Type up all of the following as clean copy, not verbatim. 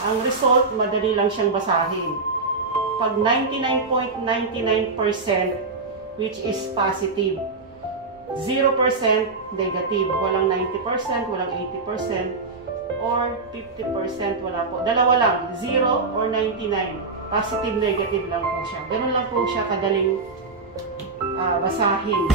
Ang result, madali lang siyang basahin. Pag 99.99%, which is positive, 0% negative, walang 90%, walang 80%, or 50%, wala po. Dalawa lang, 0 or 99. Positive, negative lang po siya. Ganun lang po siya kadaling basahin.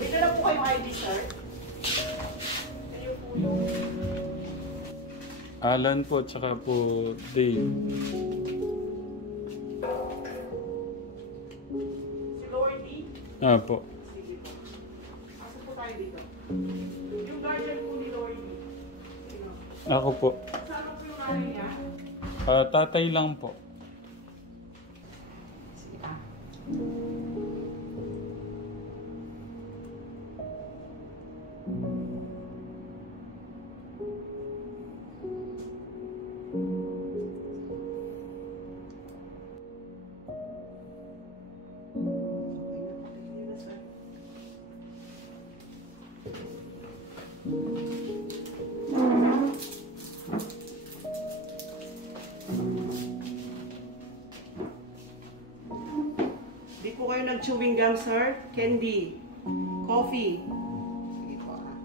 Ito lang po kayong ID, sir. Kayo po yung... Alan po, tsaka po Dave. Si Lordy? Po. Sige po. Asa po tayo dito? Yung guardian po ni Lordy. Sino? Ako po. Saan po yung nanay niya? Tatay lang po. Sige pa. Di po kayo nag-chewing gum, sir? Candy? Coffee? Sige po, ah.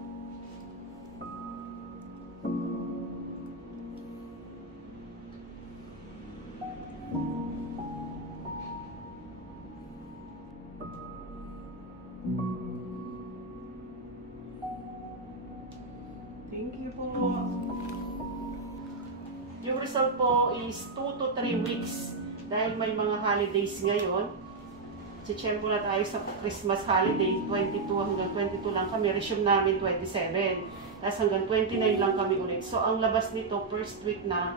Thank you po. Yung result po is 2 to 3 weeks. Dahil may mga holidays ngayon, Chichempo na tayo sa Christmas holiday, 22 hanggang 22 lang kami. Resume namin 27. Tapos hanggang 29 lang kami ulit. So ang labas nito, first week na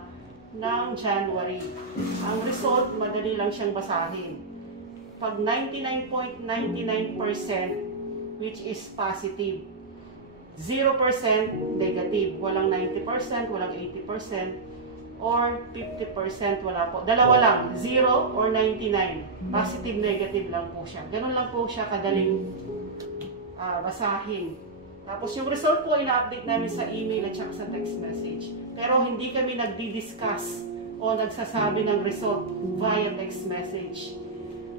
ng January. Ang result, madali lang siyang basahin. Pag 99.99%, which is positive, 0% negative, walang 90%, walang 80%, or 50%, wala po. Dalawa lang, 0 or 99. Positive, negative lang po siya. Ganun lang po siya kadaling basahin. Tapos yung result po, ina-update namin sa email at saka sa text message. Pero hindi kami nagdi-discuss o nagsasabi ng result via text message.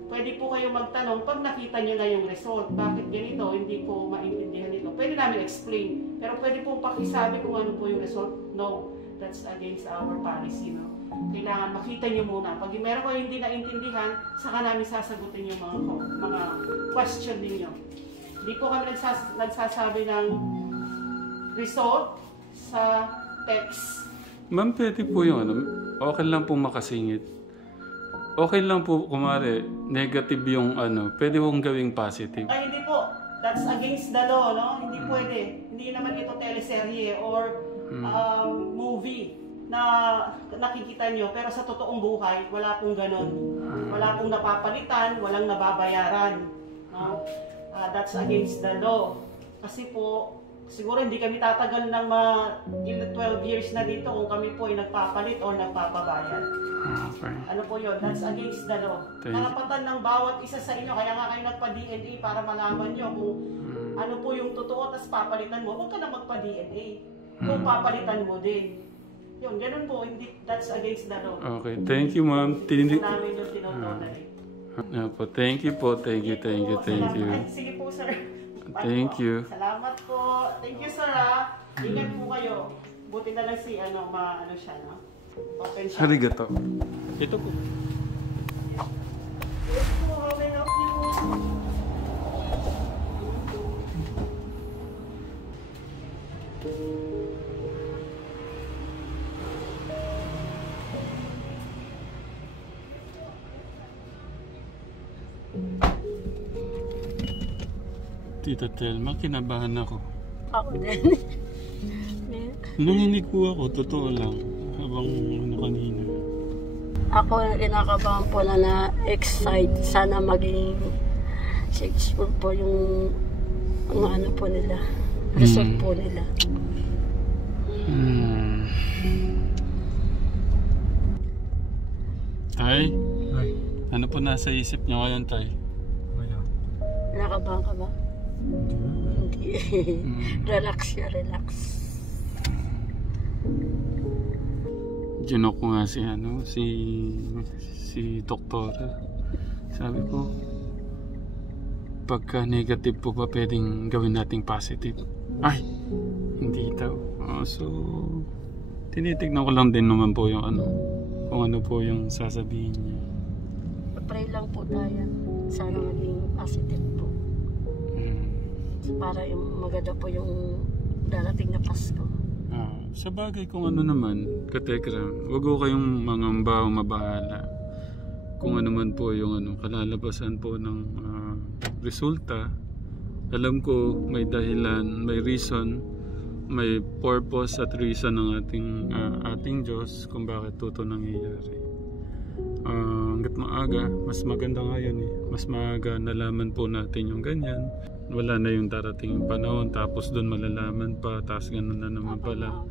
Pwede po kayo magtanong pag nakita nyo na yung result. Bakit ganito? Hindi po maintindihan ito. Pwede namin explain. Pero pwede po pakisabi kung ano po yung result. No. That's against our policy, no? Kailangan makita nyo muna. Pag meron ko hindi naintindihan, saka namin sasagutin yung mga question ninyo. Hindi po kami nagsasabi ng result sa text. Ma'am, pwede po yung ano, okay lang po makasingit. Okay lang po, kumari, negative yung ano, pwede pong gawing positive. Ay, hindi po. That's against the law, no? Hindi pwede. Hindi naman ito teleserye or movie na nakikita nyo, pero sa totoong buhay, wala pong ganun. Wala pong napapalitan, walang nababayaran. No? That's against the law. Kasi po, siguro hindi kami tatagal ng 12 years na dito kung kami po ay nagpapalit o nagpapabayad. Okay. Ano po yun? That's against the law. Karapatan ng bawat isa sa inyo, kaya nga kayo nagpa-DNA para malaman nyo kung ano po yung totoo, tas papalitan mo, huwag ka na magpa-DNA. Kung papalitan mo din. Yun, ganun po, hindi, that's against the law. Okay, thank you ma'am. Hindi namin yung tinotolerate. Thank you po, thank you. Ay, sige po, sir. Thank you. Salamat po. Thank you, sir, ha. Ingat po kayo. Buti na lang si, ano siya, no? Open siya. Arigato. Ito po. Yes po, how may I help you? Tita Telma, kinabahan ako. Ako din. Nanginig po ako, totoo lang. Habang ano kanina. Ako kinakabahan po na excited. Sana maging successful po yung ano po nila. Result po nila. Tay? Ano po nasa isip niyo ngayon, Tay? Kinakabahan ka ba? Hindi. Relax siya, relax. Ginok ko nga si doktora. Sabi ko, pagka negative po ba pwedeng gawin nating positive? Ay, hindi daw. So, tinitignan ko lang din naman po yung kung ano po yung sasabihin niya. Pray lang po tayo. Sana maging positive po. Para maganda po yung darating na Pasko. Sa bagay kung ano naman, katekram, wag ko kayong mangamba o mabahala. Kung ano man po yung kalalabasan po ng resulta, alam ko may dahilan, may reason, may purpose at reason ng ating Diyos kung bakit ito nangyayari. Hanggat maaga, mas maganda ngayon mas maaga nalaman po natin yung ganyan. Wala na yung darating panahon, tapos doon malalaman pa, tapos gano'n na naman pala.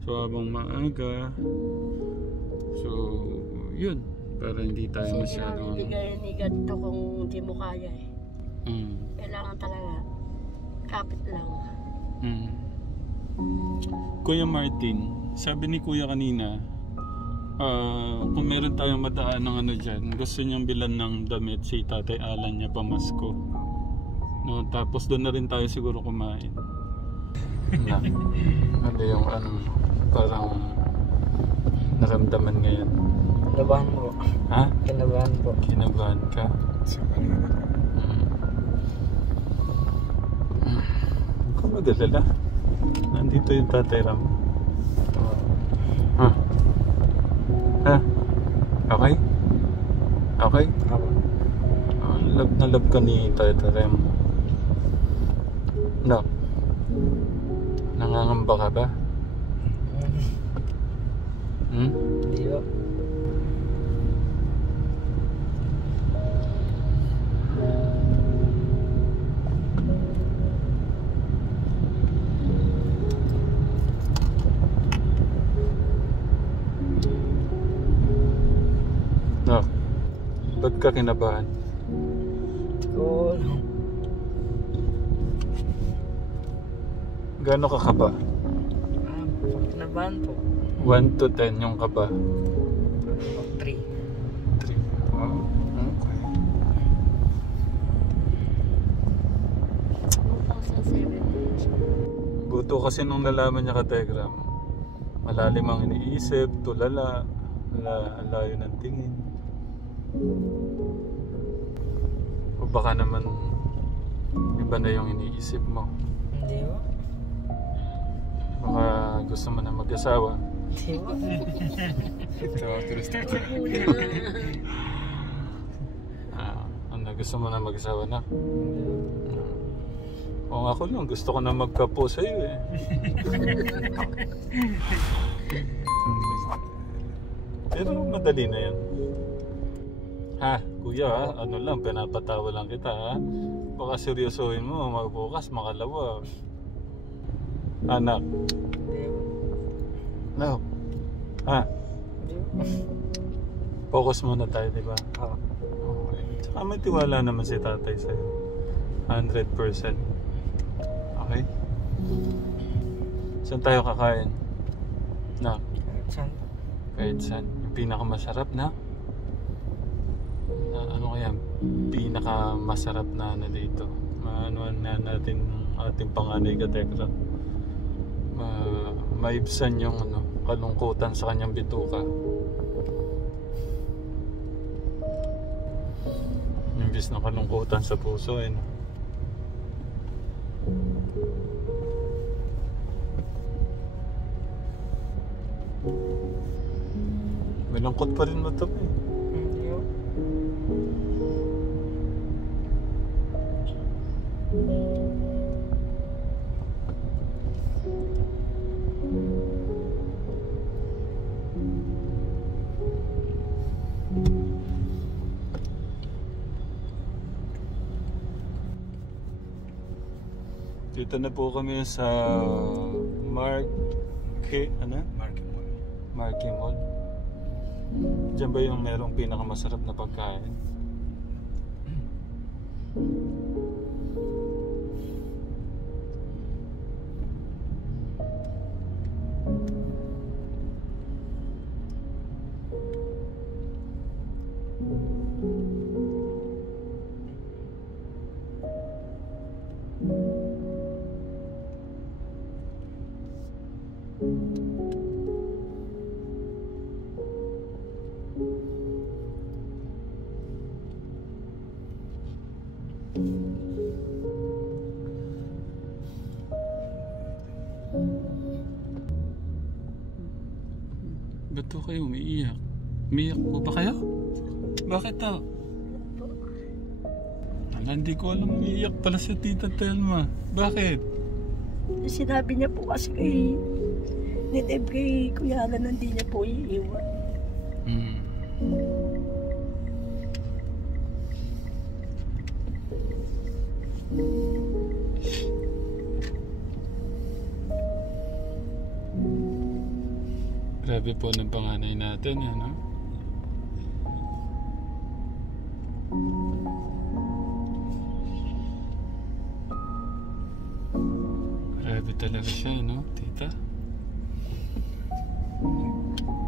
So habang maaga, so yun, para hindi tayo masyadong... Hindi kayo ni ganito kung hindi mo kaya Kailangan talaga, kapit lang. Kuya Martin, sabi ni Kuya kanina, kung meron tayong madaan ng dyan, gusto niyang bilan ng damit si Tatay Alan niya pamasko. No, tapos doon na rin tayo siguro kumain. Ano yung parang naramdaman ngayon? Kinabahan mo. Ha? Kinabahan po. Kinabahan ka? Huwag ka mag-alala. Nandito yung Tatay Ram. Ha? Ha? Okay? Okay? Love na love ka ni Tatay Ram. No. Nangangamba ka ba? Hindi ba? No. Ba't ka kinabahan? Oo. Gaano ka kaba? Kinabahan po. 1 to 10 yung kaba. 3. 3. Oh, okay. 2007. Buto kasi nung nalaman niya ka-Telegram, malalim ang iniisip, tulala, ang layo ng tingin. O baka naman iba na yung iniisip mo. Hindi ba? Baka gusto mo na mag-asawa. Hindi ba? Gusto mo na mag-asawa na? O ako lang, gusto ko na magkapo sa'yo Pero madali na yan. Ha, kuya ano lang, pinapatawa lang kita Baka seryosohin mo, magbukas, makalawa. Anak. No. Ha? Focus muna tayo, di ba? Oo. Okay. Tsaka may tiwala naman si tatay sa'yo. 100%. Okay? Saan tayo kakain? Na? Saan? Kahit saan. Yung pinakamasarap na? Ano kaya? Pinakamasarap na dito. Maanuan na natin ang ating panganay katekra. Maibsan yung kalungkutan sa kanyang bituka. Imbis na kalungkutan sa puso May lungkot pa rin mo ito Hindi ba? Dito na po kami sa Marquee Mall. Diyan ba yung merong pinakamasarap na pagkain? Ba't po kayo umiiyak? Umiiyak po ba kayo? Bakit daw? Hindi ko alam, umiiyak pala si Tita Telma. Bakit? Sinabi niya po kasi ni Deb kay Kuya Alan, hindi niya po iiwan. Grabe po ng panganay natin, yan, no? Grabe talaga siya, no, Tita?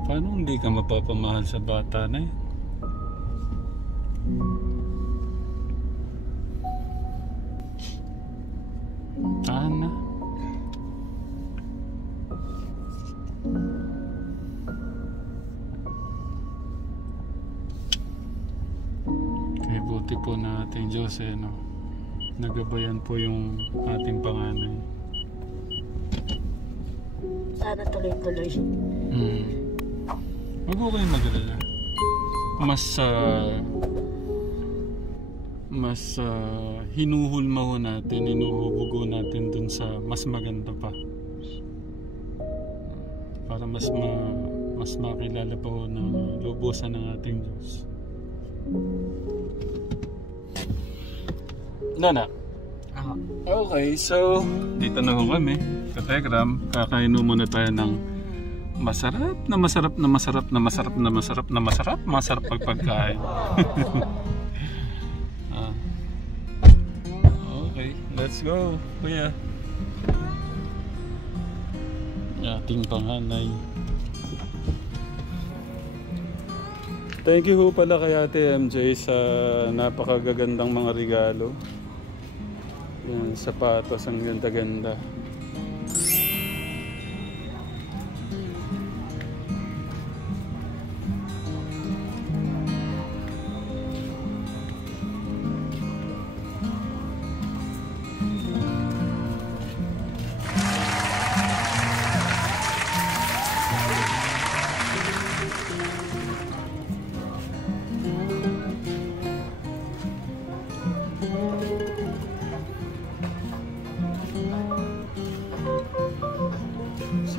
Paano hindi ka mapapamahal sa bata na yan? Ana? Kaya buti po na ating Diyos, no? Nagabayan po yung ating panganay. Sana tuloy-tuloy. Huwag ko kayong mag-alala. Mas hinuhulma ho natin, hinuhubugo natin dun sa mas maganda pa. Para mas makilala pa ho na lubusan ng ating Diyos. Nana? Okay, so dito na ho kami. Kategram, kakain muna tayo ng masarap pagpagkain. Okay, let's go, kuya. Ating panganay. Thank you ho pala kay Ate MJ sa napakagagandang mga regalo. Yan, sapatos, ang ganda-ganda.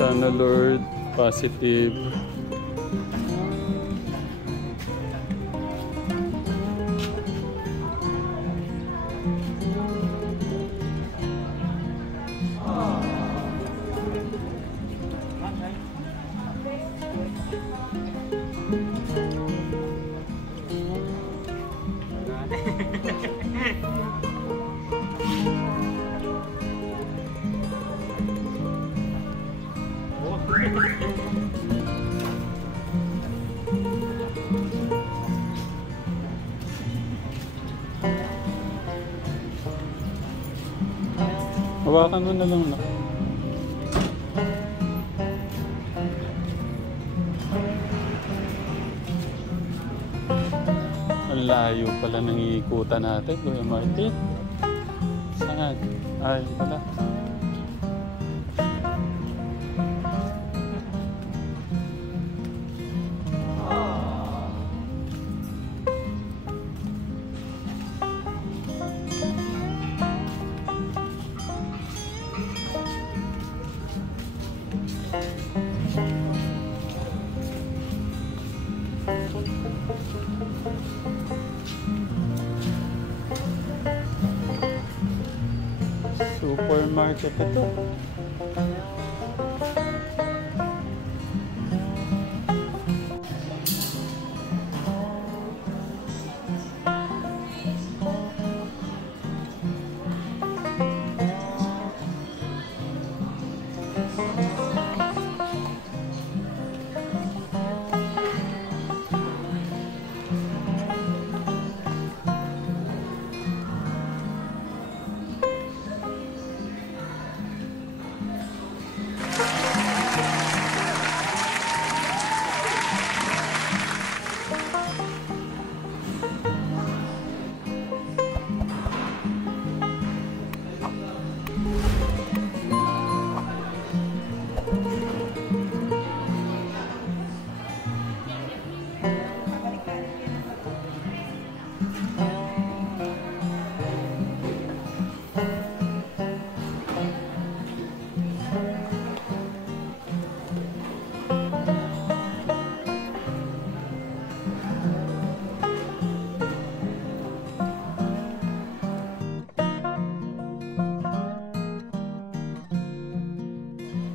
Sana Lord, positive. Hawakan mo na lang na. Ang layo pala ng iikutan natin, Kuya Martin. Saan? Ay, pala. Supermarket ito.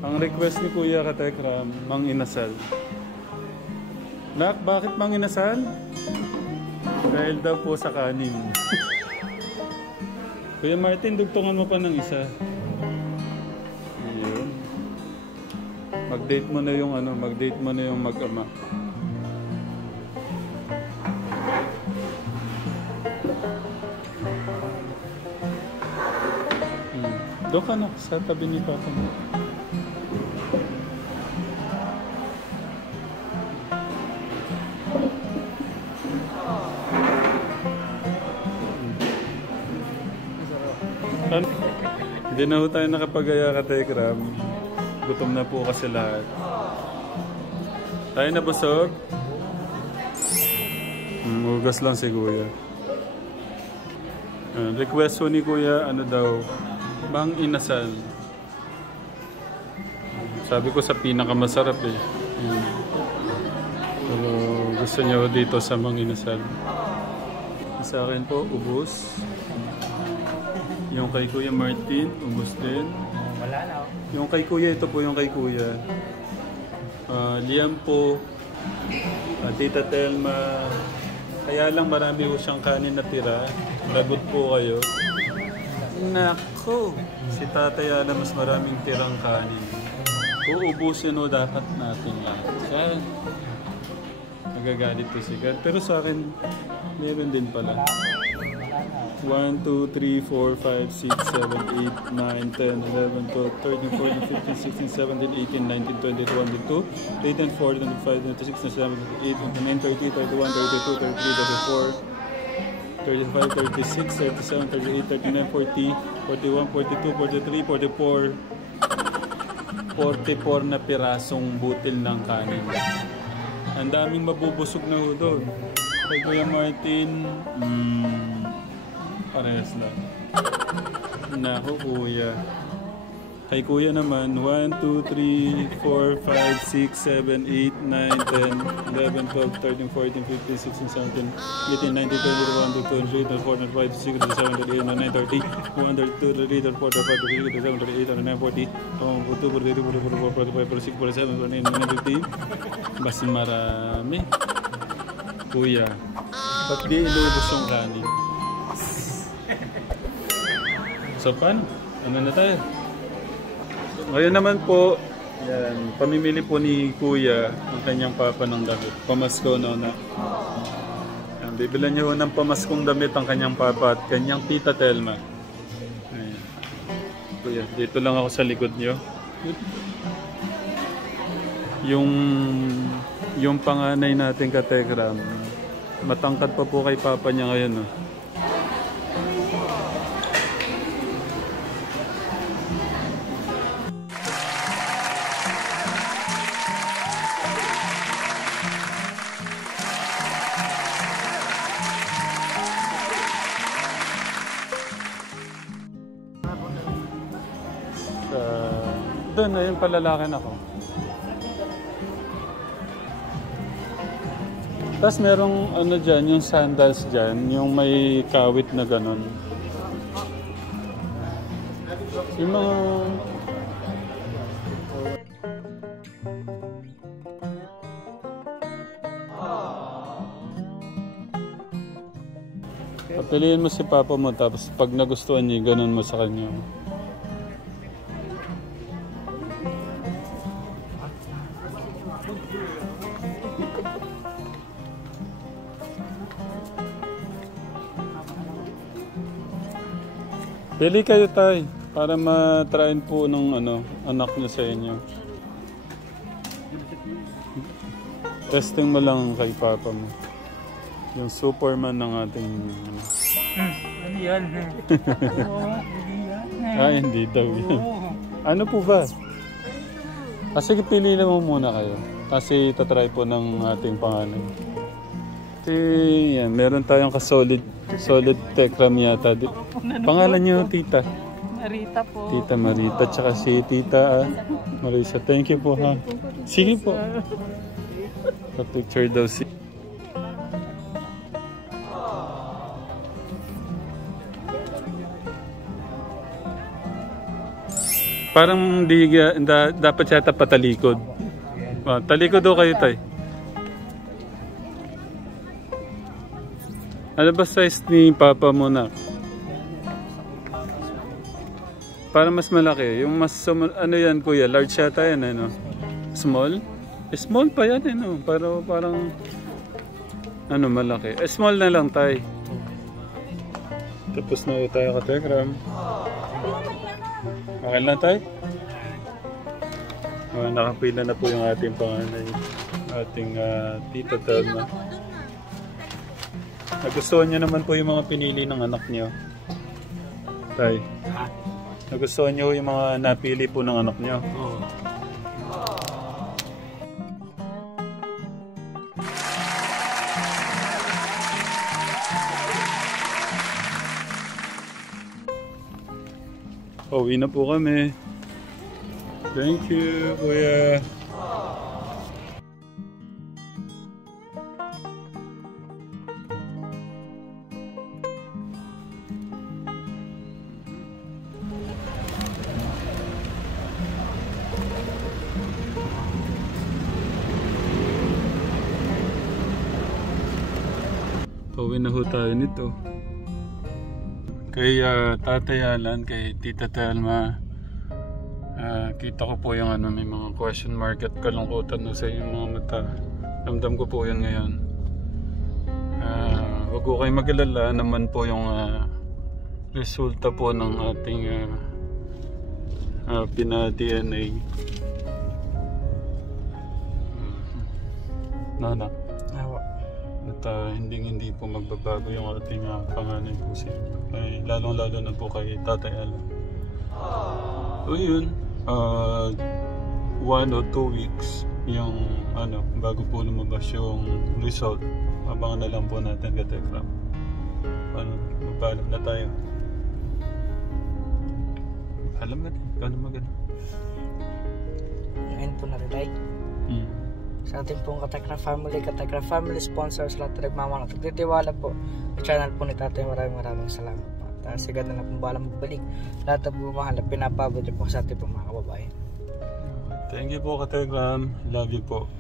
Ang request ni Kuya Katekram, Mang Inasal. Nak, bakit Mang Inasal? Dahil daw po sa kanin. Kuya Martin, dugtungan mo pa ng isa. Ayun. Mag-date mo na yung mag-date mo na yung mag-ama. Doon ka na, sa tabi ni Papa mo. Hindi na po tayo nakapagaya ka, Tekram. Gutom na po kasi lahat. Tayo na busog? Ugas lang si Kuya. Request po ni Kuya, ano daw, Mang Inasal. Sabi ko sa pinakamasarap eh. Pero gusto niya dito sa Mang Inasal. Sa akin po, ubos. Yung kay Kuya Martin, ubos din. Wala na. Yung kay Kuya, ito po yung kay Kuya. Liam po, Tita Telma. Kaya lang marami po siyang kanin na tira. Lagot po kayo. Nako! Si Tatay Ana mas maraming tirang kanin. Uubusin o dapat natin lang. Siya, nagagalit po si God. Pero sa akin, meron din pala. 1, 2, 3, 4, 5, 6, 7, 8, 9, 10, 11, 12, 13, 14, 15, 16, 17, 18, 19, 20, 21, 22, 18, 40, 25, 26, 27, 28, 29, 30, 31, 32, 33, 34, 35, 36, 37, 38, 39, 40, 41, 42, 43, 44, 44 na pirasong butil ng kanin. Ang daming mabubusog na ho doon. Kay Kuya Martin, parehas lang. Naku, Kuya. Kay Kuya naman, 1, 2, 3, 4, 5, 6, 7, 8, 9, 10, 11, 12, 13, 14, 15, 16, 17, 18, 19, 20, 21, 22, 23, 24, 25, 26, 27, 28, 29, 30, 1, 2, 3, 4, 5, 6, 7, 8, 9, 40, 42, 43, 44, 45, 46, 47, 48, 49, 50. Mas marami. Kuya, ba't di ilubos yung kanin? So, paano? Ano na tayo? Ngayon naman po, yan, pamimili po ni Kuya ang kanyang papa ng damit. Pamasko, no, na. Yan, bibilan niyo ng pamaskong damit ang kanyang papa at kanyang Tita Telma. Ayan. Kuya, dito lang ako sa likod niyo. Yung panganay natin Katekram, matangkad pa po kay papa niya ngayon, no. Doon na yung palalakin ako. Tapos merong ano dyan, yung sandals dyan, yung may kawit na ganon. Yung mga... Papiliin mo si Papa mo tapos pag nagustuhan niya, ganun mo sa kanya. Pili kayo tay para ma-tryin po ng anak niyo sa inyo. Testing mo lang kay Papa mo. Yung Superman ng ating... Ano yan? Hindi daw yan. Ano po ba? Sige, pili lang mo muna kayo. Kasi tatry po ng ating pangalan. Yan, meron tayong solid Tekram yata. Pangalan niyo, Tita? Marita po. Tita Marita, tsaka si Tita Marisa. Thank you po, ha. Sige po. Pa-picture daw si... Parang dapat yata patalikod. Talikod daw kayo, tay. Ano ba size ni Papa mo na? Para mas malaki. Yung mas, ano yan kuya? Large yata yan, ano? Small? Small pa yan, ano? Parang, ano, malaki. Small na lang, tay. Tapos na tayo ka Telegram. Okay lang, tay? Nakapila na po yung ating panganay. Ating Tita Telma. Nagustuhan niyo naman po yung mga pinili ng anak niyo. Tay. Nagustuhan niyo yung mga napili po ng anak niyo. Oo. Uwi na po kami. Thank you, Kuya. Pauwi na ho tayo nito. Kay Tatay Alan, kay Tita Telma, kita ko po yung may mga question mark at kalungkutan no, sa inyong mga mata. Ramdam ko po yun ngayon. Huwag ko kayo mag-alala naman po yung resulta po ng ating pina-DNA. Nana. At hindi po magbabago yung ating panganay po siya. Lalong-lalo na po kay Tatay Alan. So yun, 1 o 2 weeks yung bago po lumabas yung result. Abangan na lang po natin ka Tekram. Magpaalam na tayo. Alam na din, paano maganda? Ngayon po na rin sa ating pong Katekram family sponsors, lahat na nagmamahal at nagtitiwala po sa channel po ni Tatay. Maraming salamat po. At sige na lang pong balang magbalik lahat na bumahal at pinapabot po sa ating pong mga kababayan. Thank you po Katekram. Love you po.